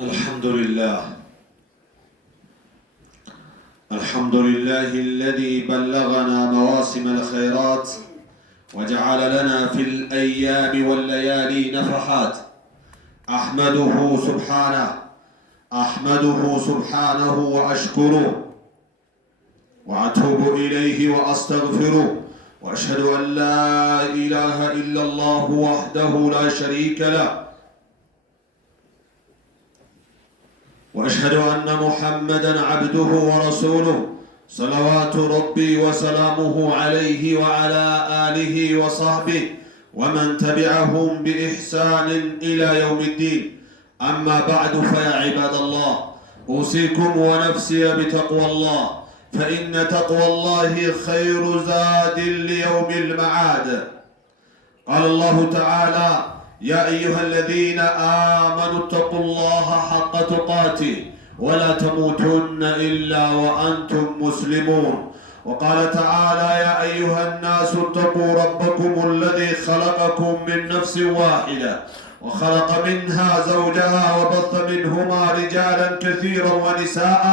الحمد لله الذي بلغنا مواسم الخيرات وجعل لنا في الأيام والليالي نفحات. أحمده سبحانه وأشكره وأتوب إليه وأستغفره، وأشهد أن لا إله إلا الله وحده لا شريك له، وأشهد أن محمدًا عبده ورسوله صلوات ربي وسلامه عليه وعلى آله وصحبه ومن تبعهم بإحسان إلى يوم الدين. أما بعد، فيا عباد الله، أوصيكم ونفسي بتقوى الله، فإن تقوى الله خير زاد ليوم المعاد. قال الله تعالى: يا أيها الذين آمنوا اتقوا الله حق تقاته ولا تموتن إلا وأنتم مسلمون. وقال تعالى: يا أيها الناس اتقوا ربكم الذي خلقكم من نفس واحدة وخلق منها زوجها وبث منهما رجالا كثيرا ونساء،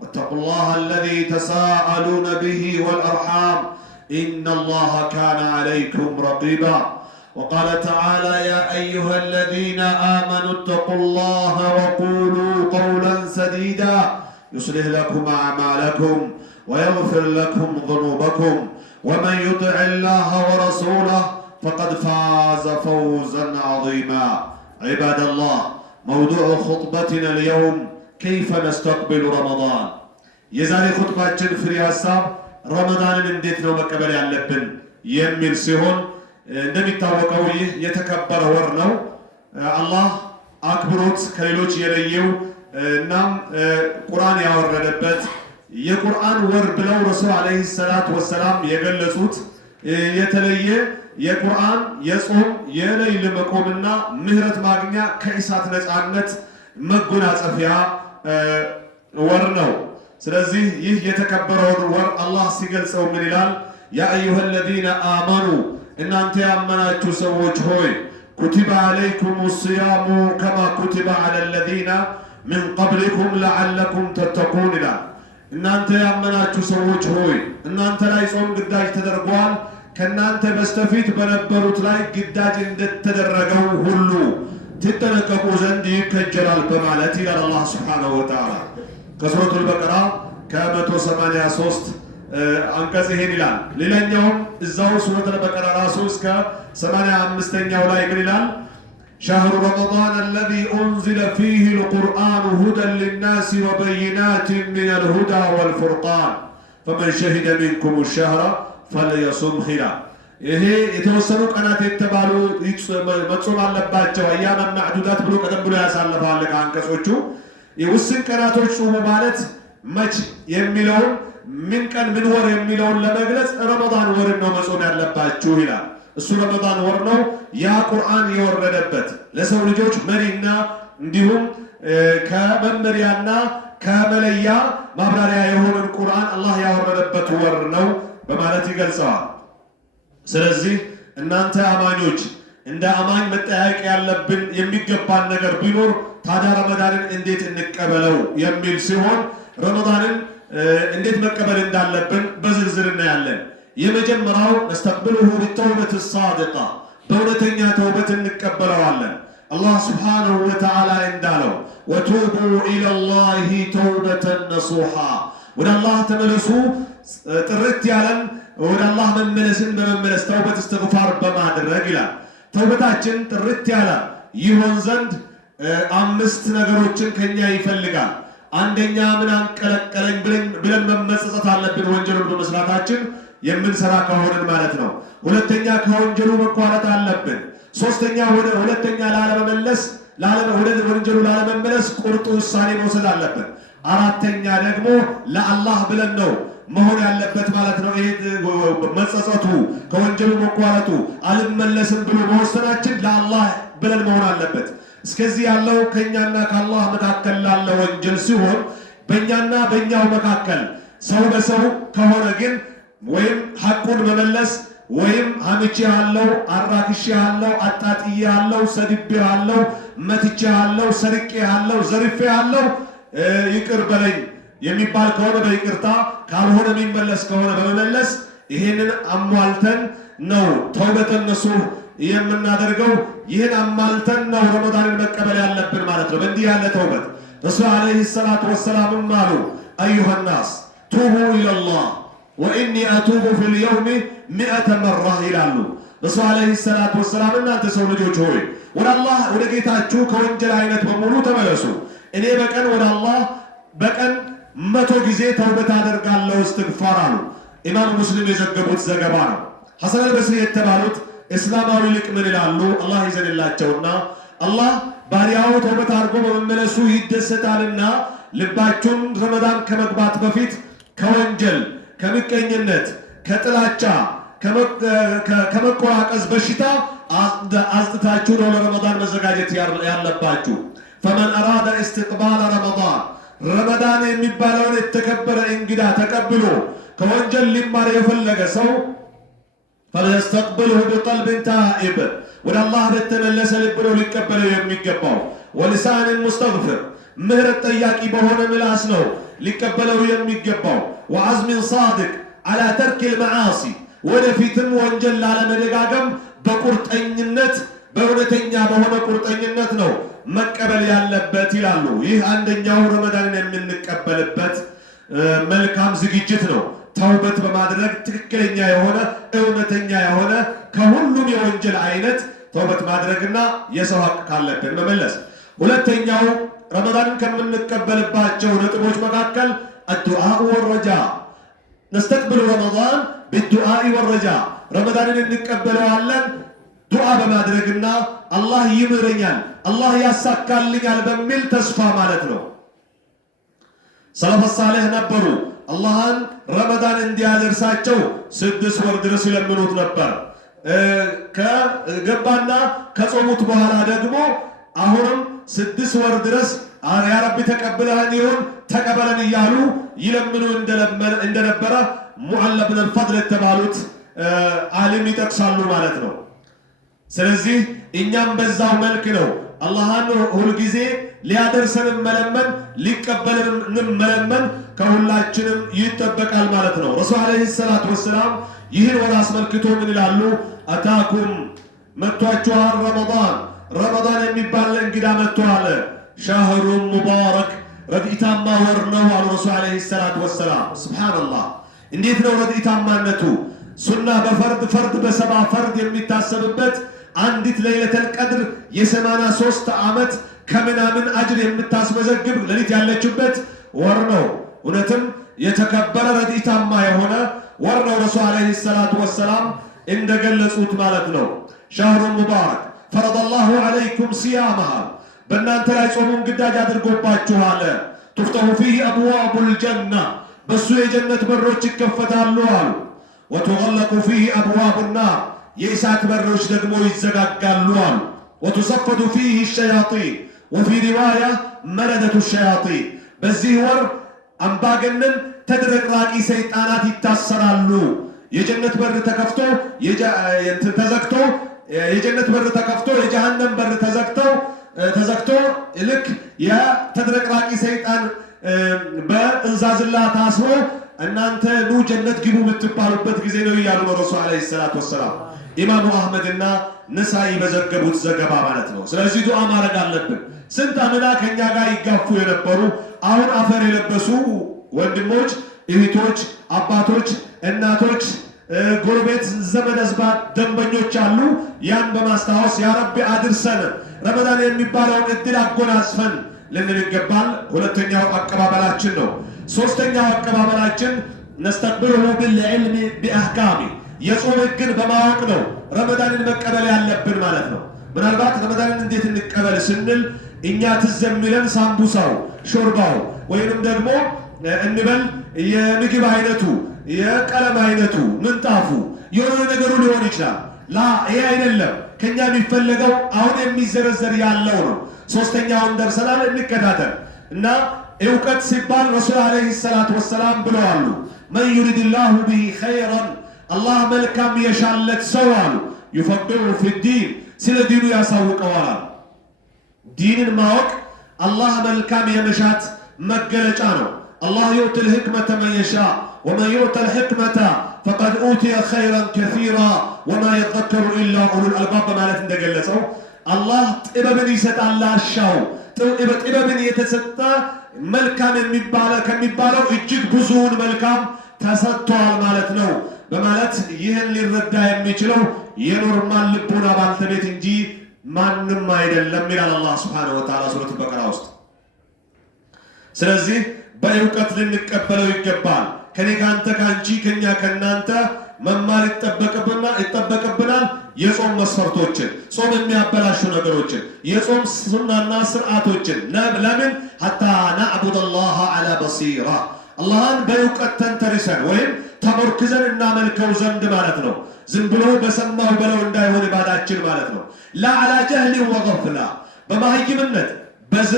واتقوا الله الذي تساءلون به والأرحام إن الله كان عليكم رقيبا. وقال تعالى: يا أيها الذين آمنوا اتقوا الله وقولوا قولا سديدا يصلح لكم أعمالكم ويغفر لكم ذنوبكم، ومن يطع الله ورسوله فقد فاز فوزا عظيما. عباد الله، موضوع خطبتنا اليوم: كيف نستقبل رمضان؟ يزاري خطبتنا في حساب رمضان እንዴት ነው መቀበል ያለብን የሚል ሲሆን እንደሚታወቀው ይህ የተከበረ ወር ነው። አላህ አክብሮት ከሌሎች የለየው እናም ቁርአን ያወረደበት የቁርአን ወር ብለው ረሱል አለይሂ ሰላቱ ወሰላም የገለጹት የተለየ የቁርአን የጾም የሌሊት መቆምና ምህረት ማግኛ ከእሳት ነፃነት መጎናጸፊያ ወር ነው። ስለዚህ ይህ የተከበረውን ወር አላህ ሲገልጸው ምን ይላል? ያ አዩሃ الذين آمنوا እናንተ ያመናችሁ ሰዎች ሆይ ኩቲበ አለይኩም ሲያሙ ከማ ኩቲበ ዐለ الذين من قبلكم لعلكم تتقون ይላል። እናንተ ያመናችሁ ሰዎች ሆይ እናንተ ላይ ጾም ግዳጅ ተደርጓል፣ ከናንተ በስተፊት በነበሩት ላይ ግዳጅ እንደተደረገው ሁሉ ትጠነቀቁ ዘንድ ይከጀላል በማለት ይላል አላህ ሱብሓነሁ ወተዓላ ከሱረቱል በቀራ ከ183 አንቀጽ ይሄን ይላል። ሌላኛውም እዛው ሱረቱል በቀራ ራሱ እስከ 85ኛው ላይ ምን ይላል? شهر رمضان الذي أنزل فيه القرآن هدى للناس وبينات من الهدى والفرقان فمن شهد منكم الشهر فليصمه ይላል። ይሄ የተወሰኑ ቀናት የተባሉ መጾም አለባቸው አያመ ማዕዱዳት ብሎ ቀደም ብሎ ያሳለፋል አንቀጾቹ። የውስን ቀናቶች ጾሙ ማለት መች የሚለውን ምን ቀን ምን ወር የሚለውን ለመግለጽ ረመዳን ወር ነው መጾም ያለባችሁ ይላል። እሱ ረመዳን ወር ነው ያ ቁርአን የወረደበት ለሰው ልጆች መሪና እንዲሁም ከመመሪያና ከመለያ ማብራሪያ የሆነን ቁርአን አላህ ያወረደበት ወር ነው በማለት ይገልጸዋል። ስለዚህ እናንተ አማኞች እንደ አማኝ መጠያየቅ ያለብን የሚገባን ነገር ቢኖር ታዲያ ረመዳንን እንዴት እንቀበለው የሚል ሲሆን ረመዳንን እንዴት መቀበል እንዳለብን በዝርዝር እናያለን። የመጀመሪያው ነስተቅብሉሁ ቢተውበት ሳዲቃ፣ በእውነተኛ ተውበት እንቀበለዋለን። አላህ ሱብሓነሁ ወተዓላ እንዳለው ወቱቡ ኢለላሂ ተውበተን ነሱሃ፣ ወደ አላህ ተመለሱ ጥርት ያለን ወደ አላህ መመለስን በመመለስ ተውበት እስትግፋር በማድረግ ይላል። ተውበታችን ጥርት ያለ ይሆን ዘንድ 5 ነገሮችን ከኛ ይፈልጋል። አንደኛ ምን አንቀለቀለኝ ብለን መመጸጸት አለብን፣ ወንጀሉን በመስራታችን የምንሰራ ከሆነን ማለት ነው። ሁለተኛ ከወንጀሉ መቋረጥ አለብን። ሶስተኛ ሁለተኛ ወደ ወንጀሉ ላለመመለስ ቁርጥ ውሳኔ መውሰድ አለብን። አራተኛ ደግሞ ለአላህ ብለን ነው መሆን ያለበት ማለት ነው። ይሄ መጸጸቱ ከወንጀሉ መቋረጡ አልመለስም ብሎ መወሰናችን ለአላህ ብለን መሆን አለበት። እስከዚህ ያለው ከኛና ከአላህ መካከል ላለ ወንጀል ሲሆን በእኛና በእኛው መካከል ሰው በሰው ከሆነ ግን ወይም ሐቁን መመለስ ወይም አምቼሃለሁ፣ አራክሼሃለሁ፣ አጣጥዬሃለሁ፣ ሰድቤሃለሁ፣ መትቼሃለሁ፣ ሰርቄሃለሁ፣ ዘርፌሃለሁ ይቅር በለኝ የሚባል ከሆነ በይቅርታ ካልሆነ የሚመለስ ከሆነ በመመለስ ይሄንን አሟልተን ነው ተውበተን ነሱህ የምናደርገው። ይህን አሟልተን ነው ረመዳንን መቀበል ያለብን ማለት ነው። በእንዲህ ያለ ተውበት ረሱል ዓለይሂ ሰላቱ ወሰላም አሉ አዩሃ ናስ ቱቡ ኢለላህ ወኢኒ አቱቡ ፊል የውሚ 100 መራ ይላሉ። ረሱል ዓለይሂ ሰላቱ ወሰላም እናንተ ሰው ልጆች ሆይ ወደ አላህ ወደ ጌታችሁ ከወንጀል አይነት በሙሉ ተመለሱ። እኔ በቀን ወደ አላህ በቀን 100 ጊዜ ተውበት አደርጋለሁ እስትግፋር አሉ። ኢማም ሙስሊም የዘገቡት ዘገባ ነው። ሐሰን አልበስሪ የተባሉት እስላማዊ ሊቅ ምን ይላሉ? አላህ ይዘንላቸውና አላህ ባሪያው ተውበት አድርጎ በመመለሱ ይደሰታልና ልባችሁን ረመዳን ከመግባት በፊት ከወንጀል፣ ከምቀኝነት፣ ከጥላቻ፣ ከመቆራቀዝ በሽታ አጽድታችሁ ነው ለረመዳን መዘጋጀት ያለባችሁ። ፈመን አራደ እስትቅባል ረመዳን የሚባለውን የተከበረ እንግዳ ተቀብሎ ከወንጀል ሊማር የፈለገ ሰው فليستقبله بقلب تائب ወደ አላህ በተመለሰ ልብ ነው ሊቀበለው የሚገባው። ወልሳን ሙስተግፊር ምህረት ጠያቂ በሆነ ምላስ ነው ሊቀበለው የሚገባው። ወዐዝም صادق على ترك المعاصي ወደፊትም ወንጀል ላለመደጋገም በቁርጠኝነት በእውነተኛ በሆነ ቁርጠኝነት ነው መቀበል ያለበት ይላሉ። ይህ አንደኛው ረመዳንን የምንቀበልበት መልካም ዝግጅት ነው። ተውበት በማድረግ ትክክለኛ የሆነ እውነተኛ የሆነ ከሁሉም የወንጀል አይነት ተውበት ማድረግና የሰው ሐቅ ካለብን መመለስ። ሁለተኛው ረመዳንን ከምንቀበልባቸው ነጥቦች መካከል الدعاء والرجاء نستقبل رمضان بالدعاء والرجاء ረመዳንን እንቀበለዋለን ዱዓ በማድረግና አላህ ይምረኛል አላህ ያሳካልኛል በሚል ተስፋ ማለት ነው። ሰለፍ ሳሌህ ነበሩ አላህን ረመዳን እንዲያደርሳቸው 6 ወር ድረስ ይለምኑት ነበር። ከገባና ከጾሙት በኋላ ደግሞ አሁንም 6 ወር ድረስ ያ ረቢ ተቀበለህን ይሁን ተቀበለን እያሉ ይለምኑ እንደነበረ ሙዓለ ብን አልፈድል የተባሉት ዓሊም ይጠቅሳሉ ማለት ነው። ስለዚህ እኛም በዛው መልክ ነው አላህን ሁል ጊዜ ሊያደርሰን መለመን ሊቀበልን መለመን ከሁላችንም ይጠበቃል ማለት ነው። ረሱል ዓለይሂ ሰላቱ ወሰላም ይህን ወር አስመልክቶ ምን ይላሉ? አታኩም መጥቷችኋል ረመዳን የሚባል እንግዳ መጥቷል። ሸህሩን ሙባረክ ረድኢታማ ወር ነው አሉ ረሱል ዓለይሂ ሰላቱ ወሰላም። ሱብሃንአላህ እንዴት ነው ረድኢታማነቱ? ሱና በፈርድ ፈርድ በሰባ ፈርድ የሚታሰብበት አንዲት ለይለተል ቀድር የ83 ዓመት ከምናምን አጅር የምታስመዘግብ ሌሊት ያለችበት ወር ነው። እውነትም የተከበረ ረድኢታማ የሆነ ወር ነው። ረሱል ዓለይሂ ሰላቱ ወሰላም እንደገለጹት ማለት ነው። ሸህሩ ሙባረክ ፈረደላሁ ዓለይኩም ሲያመሃ በእናንተ ላይ ጾሙን ግዳጅ አድርጎባችኋል። ቱፍተሁ ፊህ አብዋቡል ጀና በሱ የጀነት በሮች ይከፈታሉ አሉ። ወቱገለቁ ፊህ አብዋቡ ናር የእሳት በሮች ደግሞ ይዘጋጋሉ አሉ። ወቱሰፈዱ ፊህ ሸያጢን ወፊ ሪዋያ መረደቱ ሸያጢን በዚህ ወር አምባገነን ተድረቅራቂ ሰይጣናት ይታሰራሉ። የጀነት በር ተከፍቶ ተዘግቶ የጀነት በር ተከፍቶ የጀሃነም በር ተዘግቶ ልክ የተድረቅራቂ ሰይጣን በእንዛዝላ ታስሮ እናንተ ኑ ጀነት ግቡ የምትባሉበት ጊዜ ነው እያሉ ነው ረሱል ዓለይሂ ሰላቱ ወሰላም። ኢማሙ አህመድና ነሳኢ በዘገቡት ዘገባ ማለት ነው። ስለዚህ ዱዓ ማድረግ አለብን። ስንት አምና ከኛ ጋር ይጋፉ የነበሩ አሁን አፈር የለበሱ ወንድሞች፣ እህቶች፣ አባቶች፣ እናቶች፣ ጎረቤት፣ ዘመድ አዝማድ፣ ደንበኞች አሉ። ያን በማስታወስ ያ ረቢ አድርሰን ረመዳን የሚባለውን እድል አጎናጽፈን ልንል ይገባል። ሁለተኛው አቀባበላችን ነው። ሶስተኛው አቀባበላችን ነስተቅብሉሁ ቢልዕልሚ ቢአህካሚ የጾም ሕግን በማወቅ ነው ረመዳንን መቀበል ያለብን ማለት ነው። ምናልባት ረመዳንን እንዴት እንቀበል ስንል እኛ ትዝ የሚለን ሳምቡሳው፣ ሾርባው ወይንም ደግሞ እንበል የምግብ አይነቱ፣ የቀለም አይነቱ፣ ምንጣፉ የሆነ ነገሩ ሊሆን ይችላል። ይሄ አይደለም። ከኛ የሚፈለገው አሁን የሚዘረዘር ያለው ነው። ሶስተኛውን ደርሰናል። እንከታተል እና እውቀት ሲባል ረሱል ዓለይሂ ሰላቱ ወሰላም ብለዋሉ መን ዩሪድላሁ ቢሂ ኸይረን الله ملكام يشالت سوال يفقهه في الدين سلا دينو يساوقوال دين الماوك الله ملكام يمشات مجلجانو الله يؤتي الحكمة من يشاء ومن يؤتى الحكمة فقد أوتي خيرا كثيرا وما يذكر إلا أولو الألباب مالت እንደገለጸው الله ጥበብን ይሰጣል አሻው ጥበብን የተሰጠ መልካም ከሚባለው እጅግ ብዙውን መልካም ተሰጥቷል ማለት ነው በማለት ይህን ሊረዳ የሚችለው የኖርማል ልቦና ባልተቤት እንጂ ማንንም አይደለም ይላል አላህ Subhanahu Wa Ta'ala ሱረቱ በቀራ ውስጥ ስለዚህ በእውቀት ልንቀበለው ይገባል ከኔ ካንተ ካንቺ ከኛ ከናንተ መማር ይተበቀብናል የጾም መስፈርቶችን ጾም የሚያበላሹ ነገሮችን የጾም ሱናና ስርዓቶችን ለምን hatta na'bud Allah ala basira አላህን በእውቀት ተንተርሰን ወይም ተመርኩዘን እናመልከው ዘንድ ማለት ነው ዝም ብሎ በሰማው በለው እንዳይሆን ባዳችን ማለት ነው لا على جهل وغفلة በማህይምነት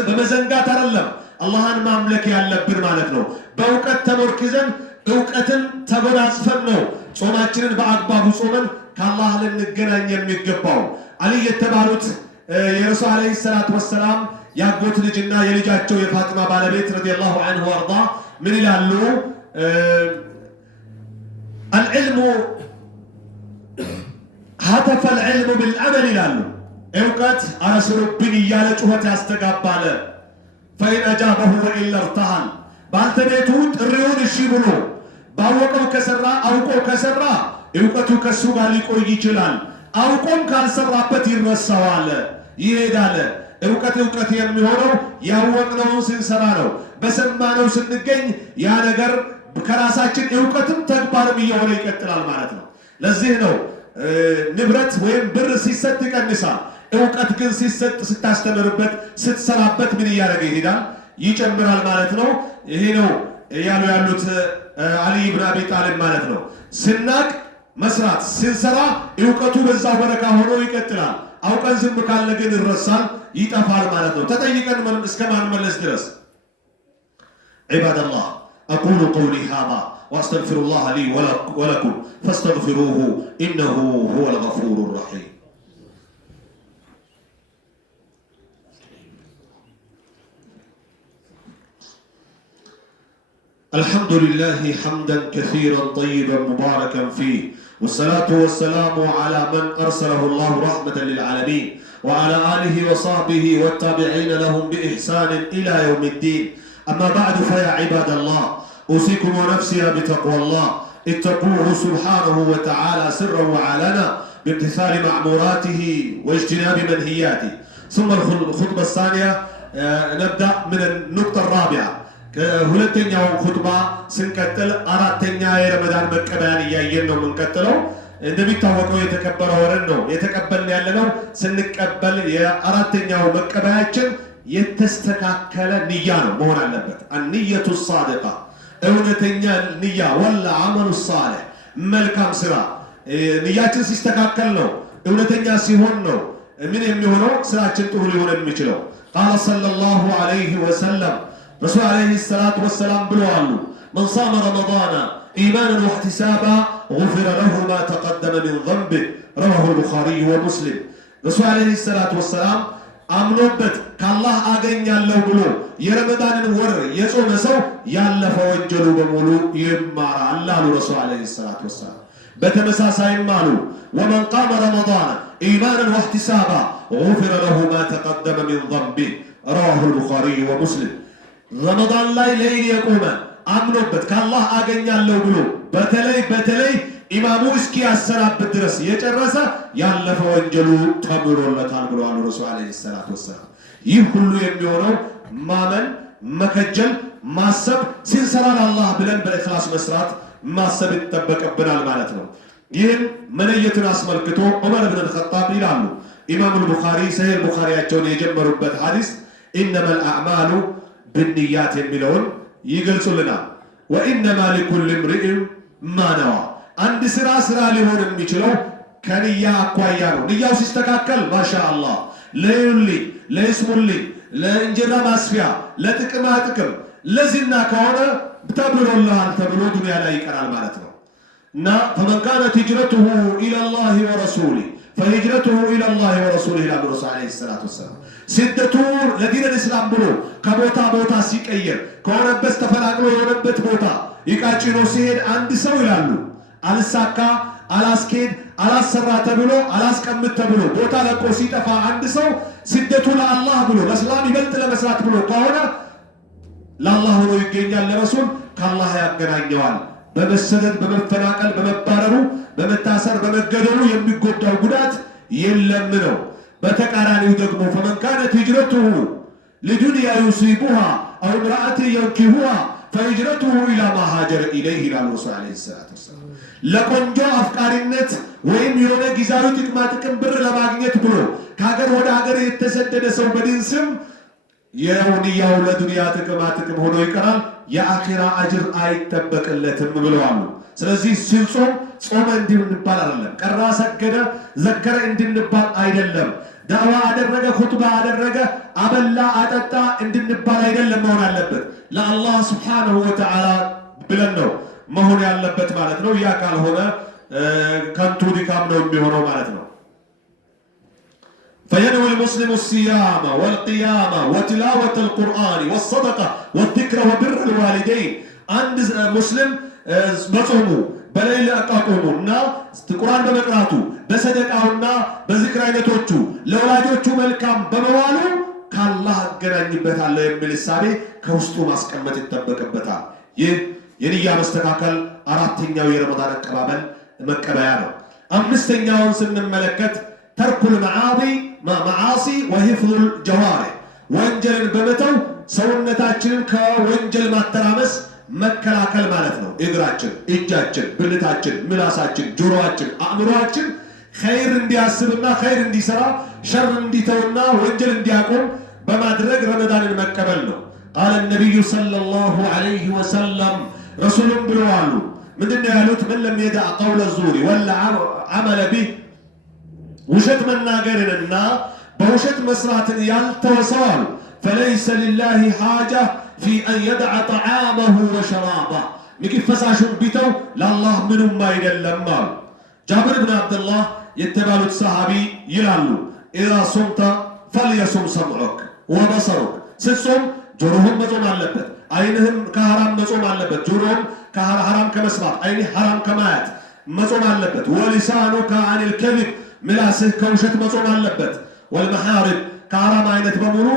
በመዘንጋት አይደለም አላህን ማምለክ ያለብን ማለት ነው በእውቀት ተመርኩዘን እውቀትን ተጎናጽፈን ነው ጾማችንን በአግባቡ ጾመን ከአላህ ልንገናኝ የሚገባው አሊ የተባሉት የረሱል አለይሂ ሰላቱ ወሰለም ያጎት ልጅና የልጃቸው የፋጢማ ባለቤት ረዲየላሁ ዐንሁ ወርዳ ምን ይላሉ العلم هتف العلم بالعمل ይላሉ እውቀት አስሩብን ያለ ጩኸት ያስተጋባለ فإن أجابه وإلا ارتهل ባልተቤቱ ጥሪውን እሺ ብሎ ባወቀው ከሰራ አውቆ ከሰራ እውቀቱ ከሱ ጋር ሊቆይ ይችላል አውቆም ካልሰራበት ይረሳዋል ይሄዳል እውቀት የሚሆነው ያወቅነውን ስንሰራ ነው በሰማነው ስንገኝ ያ ነገር ከራሳችን እውቀትም ተግባርም እየሆነ ይቀጥላል ማለት ነው ለዚህ ነው ንብረት ወይም ብር ሲሰጥ ይቀንሳል እውቀት ግን ሲሰጥ ስታስተምርበት ስትሰራበት ምን ያደርግ ይሄዳል ይጨምራል ማለት ነው ይሄ ነው ያሉት አሊ ኢብኑ አቢ ጣሊብ ማለት ነው ስናቅ መስራት ስንሰራ እውቀቱ በዛው በረካ ሆኖ ይቀጥላል አውቀን ዝም ካለ ግን ይረሳል ይጠፋል ማለት ነው ተጠይቀን እስከማን መለስ ድረስ عباد الله أقول قولي هذا وأستغفر الله لي ولكم فاستغفروه إنه هو الغفور الرحيم الحمد لله حمدا كثيرا طيبا مباركا فيه والصلاة والسلام على من أرسله الله رحمة للعالمين وعلى آله وصحبه والتابعين لهم بإحسان إلى يوم الدين أما بعد فيا عباد الله أوصيكم ونفسي بتقوى الله اتقوه سبحانه وتعالى سرا وعلنا بامتثال معموراته واجتناب منهياته ثم الخطبة الثانية نبدأ من النقطة الرابعة ሁለተኛው ኹጥባ ስንቀጥል አራተኛ የረመዳን መቀበያን ያየን ነው የምንቀጥለው እንደሚታወቀው የተከበረ ወረን ነው የተቀበልን ያለነው ስንቀበል የአራተኛው መቀበያችን የተስተካከለ ንያ ነው መሆን አለበት አንየቱ الصادقة እውነተኛ ንያ ወላ አመሉ الصالح መልካም ስራ ንያችን ሲስተካከል ነው እውነተኛ ሲሆን ነው ምን የሚሆነው ስራችን ጥሩ ሊሆን የሚችለው قال صلى الله عليه وسلم رسول عليه الصلاة والسلام بلوالو من صام رمضان إيمانا واحتسابا غفر له ما تقدم من ذنبه رواه البخاري ومسلم رسول عليه الصلاة والسلام أمنوبت كالله أغن يالله بلو يرمضان الور يصوم سو يالله فوجلو بمولو يمارا الله رسول عليه الصلاة والسلام بتمساسا يمالو ومن قام رمضان إيمانا واحتسابا غفر له ما تقدم من ذنبه رواه البخاري ومسلم رمضان لاي ليل يقوم አምኖበት ካላህ አገኛለሁ ብሎ በተለይ ኢማሙ እስኪ ያሰራበት ድረስ የጨረሰ ያለፈ ወንጀሉ ተምሮለታል ብለዋል ረሱል አለይሂ ሰላቱ ወሰለም ይህ ሁሉ የሚሆነው ማመን መከጀል ማሰብ ሲንሰራ አላህ ብለን በእኽላስ መስራት ማሰብ ይተበቀብናል ማለት ነው ይህን መነየትን አስመልክቶ ዑመር ኢብኑ አልኸጣብ ይላሉ ኢማሙ አልቡኻሪ ሰሂህ አልቡኻሪያቸውን የጀመሩበት ሐዲስ ኢነማ አልአዕማሉ بالنيات የሚለውን ይገልጹልናል وانما لكل امرئ ما نوى አንድ ስራ ሊሆን የሚችለው ከንያ አኳያ ነው ንያው ሲስተካከል ማሻአላህ ለይስሙልኝ ለእንጀራ ማስፊያ ለጥቅም ለዚህና ከሆነ ተብሎልሃል ተብሎ ዱንያ ላይ ይቀራል ማለት ነው فمن كانت هجرته إلى الله ورسوله فهجرته إلى الله ورسوله إلى الرسول عليه الصلاة والسلام سدته لدين الإسلام بلو كبوتا بوتا سيكير كونبس تفلاقلو يونبت بوتا يكاچينو سيهد عند سو يلالو አልሳካ አላስኬድ አላሰራ ተብሎ አላስቀምጥ ተብሎ ቦታ ለቆ ሲጠፋ አንድ ሰው ስደቱ ለአላህ ብሎ ለእስላም ይበልጥ ለመስራት ብሎ ከሆነ ለአላህ ሆኖ ይገኛል ለረሱል ከአላህ ያገናኘዋል በመሰደድ በመፈናቀል በመባረሩ በመታሰር በመገደሉ የሚጎዳው ጉዳት የለም ነው በተቃራኒው ደግሞ فمن كانت هجرته لدنيا يصيبها أو امرأة ينكحها فهجرته إلى ما هاجر إليه إلى الرسول عليه الصلاة والسلام ለቆንጆ አፍቃሪነት ወይም የሆነ ጊዜያዊ ጥቅም ብር ለማግኘት ብሎ ከሀገር ወደ ሀገር የተሰደደ ሰው በዲን ስም የውንያው ለዱንያ ጥቅም ሆኖ ይቀራል የአኺራ አጅር አይጠበቅለትም ብለዋል ስለዚህ ሲጾም ጾመ እንድንባል አይደለም ቀራ ሰገደ ዘከረ እንድንባል አይደለም ዳዋ አደረገ ኹጥባ አደረገ አበላ አጠጣ እንድንባል አይደለም መሆን አለበት ለአላህ Subhanahu Wa Ta'ala ብለን ነው መሆን ያለበት ማለት ነው ያ ካልሆነ ከንቱ ድካም ነው የሚሆነው ማለት ነው فينوي المسلم الصيام والقيام وتلاوة القرآن والصدقة والذكر وبر الوالدين عند مسلم بصومه بليل أقاقومنا القرآن بمقراته بصدقاؤنا بذكر عينتوچو لولاጆቹ መልካም በመዋሉ ካላህ አገናኝበታል የሚል ሐሳቤ ከውስጡ ማስቀመጥ ይተበከበታል ይህ የንያ መስተካከል አራተኛው የረመዳን አቀባበል መቀበያ ነው አምስተኛውን ስንመለከት ተርኩል መዓሲ وحفظ الجوارح ወንጀልን በመተው ሰውነታችንን ከወንጀል ማተራመስ መከላከል ማለት ነው እግራችን እጃችን ብልታችን ምላሳችን ጆሮአችን አእምሮአችን ኸይር እንዲያስብና ኸይር እንዲሰራ ሸር እንዲተውና ወንጀል እንዲያቆም በማድረግ ረመዳንን መቀበል ነው قال النبي صلى الله عليه وسلم رسول ብለዋል ምንድነው ያሉት من لم يدع قول الزور ولا عمل به ውሸት መናገርንና በውሸት መስራትን ያልተወሰዋል فليس لله حاجة في أن يدع طعامه وشرابه ምግብ ፈሳሹን ቢተው ለአላህ ምንም አይደለም ጃብር ኢብኑ አብዱላህ የተባሉት ሰሃቢ ይላሉ إذا صمت فليصم سمعك وبصرك ስትጾም ጆሮህን መጾም አለበት አይንህም ከሐራም መጾም አለበት ጆሮህም ከሐራም ከመስማት አይንህ ሐራም ከማየት መጾም አለበት ወሊሳኑከ عن الكذب ምላስህ ከውሸት መጾም አለበት والمحارم ከሐራም አይነት በሙሉ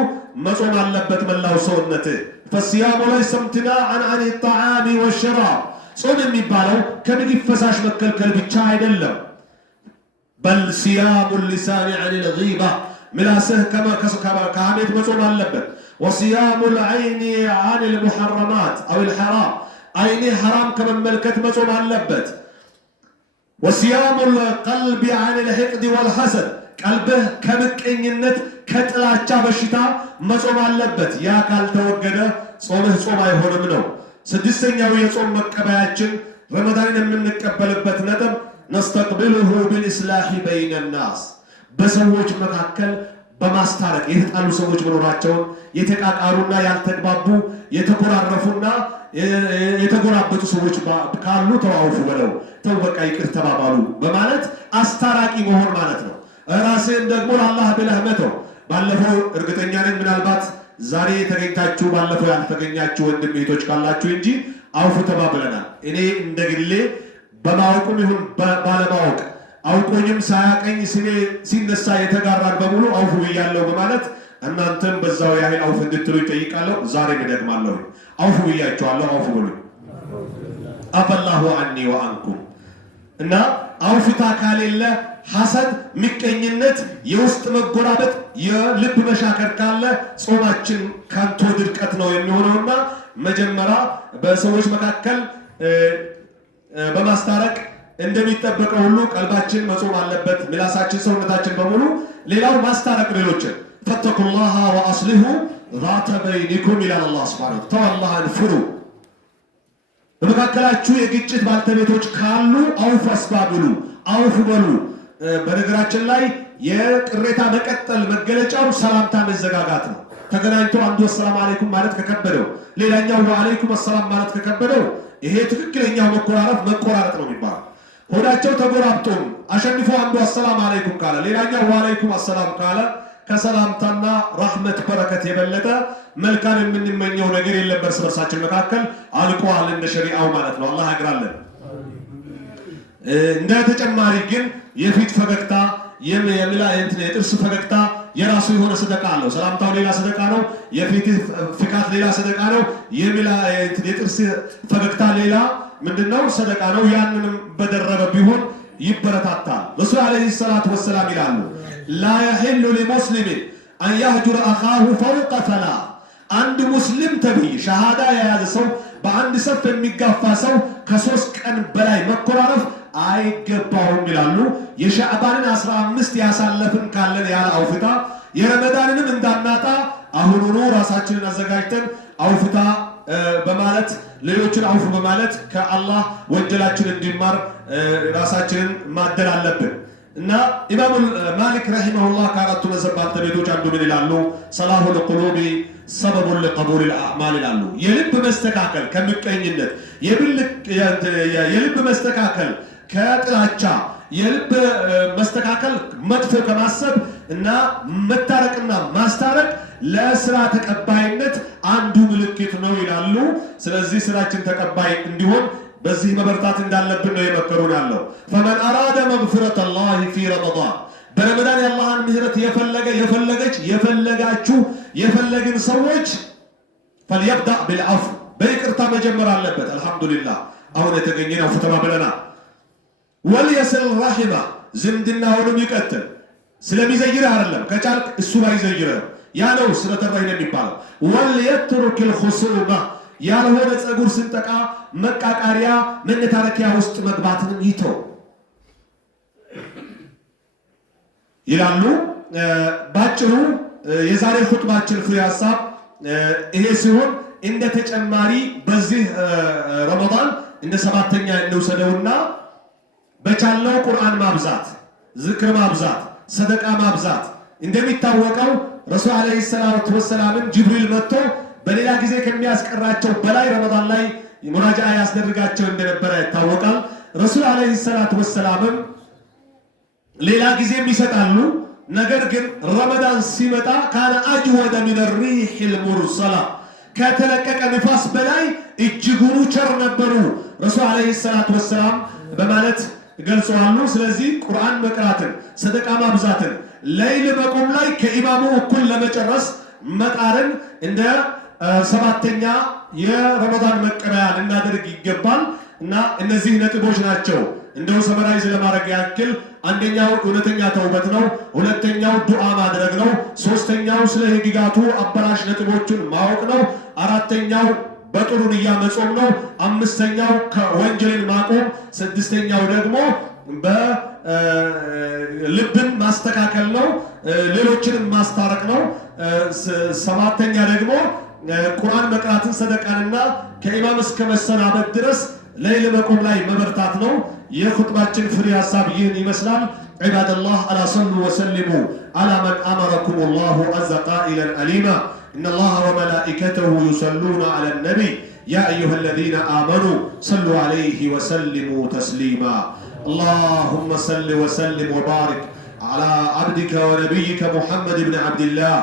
መጾም አለበት መላው ሰውነትህ فالصيام ليس امتناعا عن الطعام والشراب ጾም የሚባለው ከምግብ ፈሳሽ መከልከል ብቻ አይደለም بل صيام اللسان عن الغيبة ምላስህ ከሐሜት መጾም አለበት وصيام العين عن المحرمات أو الحرام عيني حرام كمملكة مصوم علبت وصيام القلب عن الحقد والحسد قلبه كمكنينت كطلاچا بشتا مصوم علبت يا قال توجده ጾምህ ጾም አይሆንም ነው ስድስተኛው የጾም መቀበያችን ረመዳንን የምንቀበልበት ነጥብ نستقبله بالإصلاح بين الناس በሰዎች መካከል በማስታረቅ የተጣሉ ሰዎች መኖራቸው የተቃቃሩና ያልተግባቡ የተኮራረፉና የተጎራበቱ ሰዎች ካሉ ተዋውፉ በለው ተወቃ ይቅር ተባባሉ በማለት አስታራቂ መሆን ማለት ነው ራስን ደግሞ ለአላህ ብለህ መተው ባለፈው እርግጠኛ ነኝ ምናልባት ዛሬ ተገኝታችሁ ባለፈው ያልተገኛችሁ ወንድም እህቶች ካላችሁ እንጂ አውፉ ተባብለናል እኔ እንደግሌ በማወቅም ይሁን ባለማወቅ አውቆኝም ሳያቀኝ ሲነሳ የተጋራን በሙሉ አውፉ ይያለው በማለት እናንተም በዛው ያህል አውፉ እንድትሉ ይጠይቃለሁ ዛሬ ደግማለሁ አውፉ ይያቸዋለሁ አውፉ ብሉ አፈላሁ عني وعنكم እና አውፍታ ካለለ ሐሰድ ምቀኝነት የውስጥ መጎራበት የልብ መሻከር ካለ ጾማችን ካንቶ ድርቀት ነው የሚሆነውና መጀመሪያ በሰዎች መካከል በማስታረቅ እንደሚጠበቀው ሁሉ ቀልባችን መጾም አለበት ምላሳችን ሰውነታችን በሙሉ ሌላው ማስታረቅ ሌሎችን ፈተቁላህ ወአስሊሁ ذات بينكم الى الله سبحانه وتعالى ፍሩ በመካከላችሁ የግጭት ባልተቤቶች ካሉ አውፍ አስባብሉ አውፍ በሉ በነገራችን ላይ የቅሬታ መቀጠል መገለጫው ሰላምታ መዘጋጋት ነው ተገናኝቶ አንዱ ሰላም አለይኩም ማለት ከከበደው ሌላኛው ወአለይኩም ሰላም ማለት ከከበደው ይሄ ትክክለኛው መቆራረጥ ነው የሚባለው። ሆዳቸው ተጎራብጦም አሸንፎ አንዱ አሰላም አለይኩም ካለ ሌላኛው ወአለይኩም አሰላም ካለ ከሰላምታና ረህመት በረከት የበለጠ መልካም የምንመኘው ነገር የለም በርስ በርሳችን መካከል አልቋል እንደ ሸሪዓው ማለት ነው። አላህ ያግራለን። እንደ ተጨማሪ ግን የፊት ፈገግታ የጥርስ ፈገግታ የራሱ የሆነ ሰደቃ አለው። ሰላምታው ሌላ ሰደቃ ነው፣ የፊት ፍካት ሌላ ሰደቃ ነው፣ የጥርስ ፈገግታ ሌላ ምንድነው ሰደቃ ነው። ያንንም በደረበ ቢሆን ይበረታታል። ረሱል አለይሂ ሰላቱ ወሰላም ይላሉ ላ يحل لمسلم ان يهجر اخاه فوق ثلاث አንድ ሙስሊም ተብይ ሸሃዳ የያዘ ሰው በአንድ ሰፍ የሚጋፋ ሰው ከ3 ቀን በላይ መኮራረፍ አይገባውም ይላሉ። የሻዕባንን 15 ያሳለፍን ካለን ያለ አውፍታ የረመዳንንም እንዳናጣ አሁኑኑ ራሳችንን አዘጋጅተን አውፍታ በማለት ሌሎችን አውፍ በማለት ከአላህ ወንጀላችን እንዲማር ራሳችንን ማደል አለብን። እና ኢማሙ ማሊክ ረሂመሁላህ ከአራቱ መዝሀብ ባልተቤቶች አንዱ ምን ይላሉ? ሰላሁል ቁሉቢ ሰበቡን ለቀቡል አዕማል ይላሉ። የልብ መስተካከል ከምቀኝነት፣ የልብ መስተካከል ከጥላቻ፣ የልብ መስተካከል መጥፎ ከማሰብ እና መታረቅና ማስታረቅ ለስራ ተቀባይነት አንዱ ምልክት ነው ይላሉ። ስለዚህ ስራችን ተቀባይ እንዲሆን በዚህ መበርታት እንዳለብን ነው የመከሩን ያለው። ፈመን አራደ መግፊረተ ላህ ፊ ረመዳን በረመዳን የአላህን ምህረት የፈለግን ሰዎች ፈልየብዳእ ቢልዐፍው በይቅርታ መጀመር አለበት። አልሐምዱሊላህ አሁን የተገኘ ነው ተባብለና ወልየስል ረሒማ ዝምድናውንም ይቀጥል። ስለሚዘይርህ አይደለም፣ ከቻልክ እሱ ባይዘይርህ ያ ነው ስለተራሂም የሚባለው። ወልየትሩክ ልኹሱማ ያልሆነ ጸጉር ስንጠቃ መቃቃሪያ መነታረኪያ ውስጥ መግባትንም ይተው ይላሉ። ባጭሩ የዛሬ ኹጥባችን ፍሬ ሐሳብ ይሄ ሲሆን እንደ ተጨማሪ በዚህ ረመዳን እንደ 7ኛ እንውሰደውና በቻለው ቁርአን ማብዛት፣ ዝክር ማብዛት፣ ሰደቃ ማብዛት። እንደሚታወቀው ረሱል አለይሂ ሰላቱ ወሰላም ጅብሪል መጥቶ በሌላ ጊዜ ከሚያስቀራቸው በላይ ረመዳን ላይ ሙራጃዓ ያስደርጋቸው እንደነበረ ይታወቃል። ረሱል አለይሂ ሰላቱ ወሰላም ሌላ ጊዜም ይሰጣሉ። ነገር ግን ረመዳን ሲመጣ ካነ አጅወደ ሚን الريح المرسلة ከተለቀቀ ንፋስ በላይ እጅጉኑ ቸር ነበሩ ረሱል አለይሂ ሰላቱ ወሰላም በማለት ገልጸዋል። ስለዚህ ቁርአን መቅራትን፣ ሰደቃ ማብዛትን፣ ለይል መቆም ላይ ከኢማሙ እኩል ለመጨረስ መጣርን እንደ 7ኛ የረመዳን መቀበያ ልናደርግ ይገባል። እና እነዚህ ነጥቦች ናቸው። እንደው ሰመራይዝ ለማድረግ ያክል አንደኛው እውነተኛ ተውበት ነው፣ ሁለተኛው ዱዓ ማድረግ ነው፣ ሶስተኛው ስለ ህግጋቱ አበላሽ ነጥቦችን ማወቅ ነው፣ አራተኛው በጥሩ ንያ መጾም ነው፣ አምስተኛው ከወንጀልን ማቆም፣ ስድስተኛው ደግሞ በልብን ማስተካከል ነው፣ ሌሎችንም ማስታረቅ ነው፣ ሰባተኛ ደግሞ ቁርአን መቅራትን ሰደቃንና ከኢማም እስከ መሰናበት ድረስ ለይል መቆም ላይ መበርታት ነው። የኹጥባችን ፍሬ ሐሳብ ይህን ይመስላል። ዒባደላህ አላ ሰሉ ወሰሊሙ አላ መን አመረኩም ላሁ አዘ ቃኢለን አሊማ ኢነ ላሀ ወመላኢከተሁ ዩሰሉነ ዐለ ነቢይ ያ አዩሃ አለዚነ አመኑ ሰሉ ዐለይሂ ወሰሊሙ ተስሊማ አላሁመ ሰሊ ወሰሊም ወባሪክ ዐላ ዐብዲከ ወነቢይከ ሙሐመድ ብን ዐብድላህ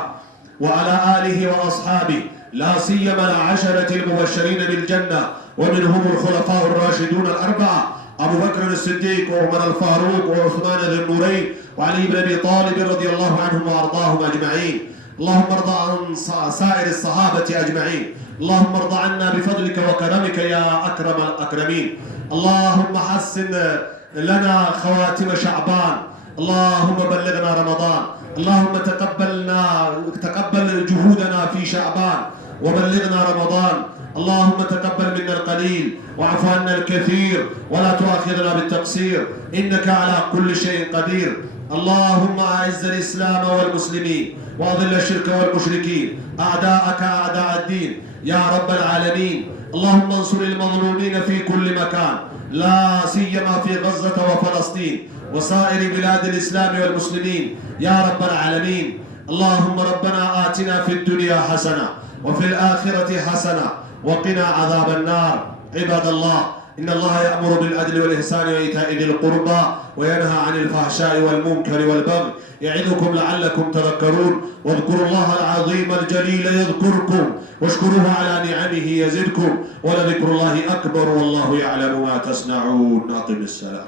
وعلى آله وأصحابه لا سيما العشرة المبشرين بالجنة ومنهم الخلفاء الراشدون الأربعة أبو بكر الصديق وعمر الفاروق وعثمان ذي النورين وعلي بن أبي طالب رضي الله عنهم وأرضاهم أجمعين. اللهم ارض عن سائر الصحابة أجمعين. اللهم ارض عنا بفضلك وكرمك يا أكرم الأكرمين. اللهم حسن لنا خواتم شعبان. اللهم بلغنا رمضان. اللهم تقبل جهودنا في شعبان وبلغنا رمضان. اللهم تقبل منا القليل واعف عنا الكثير ولا تؤاخذنا بالتقصير إنك على كل شيء قدير. اللهم أعز الإسلام والمسلمين وأذل الشرك والمشركين أعداءك أعداء الدين يا رب العالمين. اللهم انصر المظلومين في كل مكان لا سيما في غزة وفلسطين وسائر بلاد الإسلام والمسلمين يا رب العالمين. اللهم ربنا آتنا في الدنيا حسنة وفي الآخرة حسنة وقنا عذاب النار. عباد الله، إن الله يأمر بالعدل والإحسان وإيتاء ذي القربى وينهى عن الفحشاء والمنكر والبغي يعظكم لعلكم تذكرون. واذكروا الله العظيم الجليل يذكركم واشكروه على نعمه يزدكم ولذكر الله أكبر والله يعلم ما تصنعون. أقم السلام.